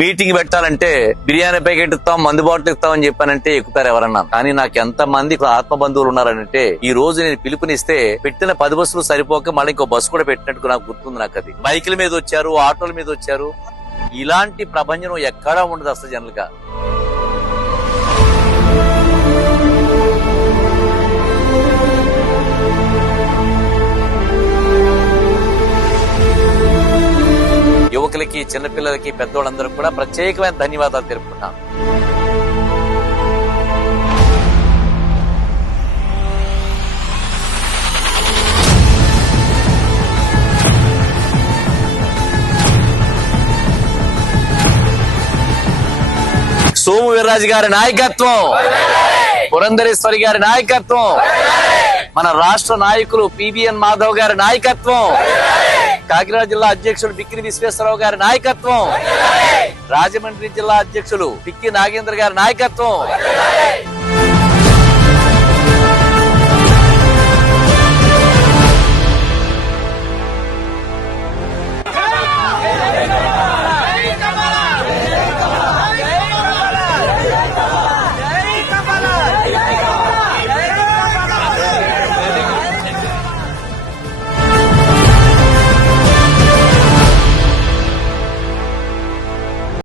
Meeting పెట్టాలంటే biryani packet ఇస్తాం మందు బాటిల్ ఇస్తాం అని చెప్పానంటే ఎక్కుతారు ఎవరన్నా. కానీ నాకు ఎంత మంది ఆత్మ బంధువులు ఉన్నారంటే ఈ రోజు నేను పిలుపునిస్తే పెట్టిన పది బస్సులు సరిపోక మళ్ళీ ఇంకో బస్సు కూడా పెట్టినట్టు నాకు గుర్తుంది నాకు అది. బైకుల మీద వచ్చారు ఆటోల మీద వచ్చారు. ఇలాంటి ప్రపంచం ఎక్కడా ఉండదు అసలు జనరల్ పిల్లలకి చిన్నపిల్లలకి పెద్దోళ్ళందరూ కూడా ప్రత్యేకమైన ధన్యవాదాలు తెలుపుకుంటున్నాను. సోము వీర్రాజు గారి నాయకత్వం పురంధరేశ్వరి గారి నాయకత్వం మన రాష్ట్ర నాయకులు పిబిఎన్ మాధవ్ గారి నాయకత్వం కాకినాడ జిల్లా అధ్యక్షులు బిక్కిరి విశ్వేశ్వరరావు గారి నాయకత్వం. రాజమండ్రి జిల్లా అధ్యక్షులు పిక్కి నాగేంద్ర గారి నాయకత్వం.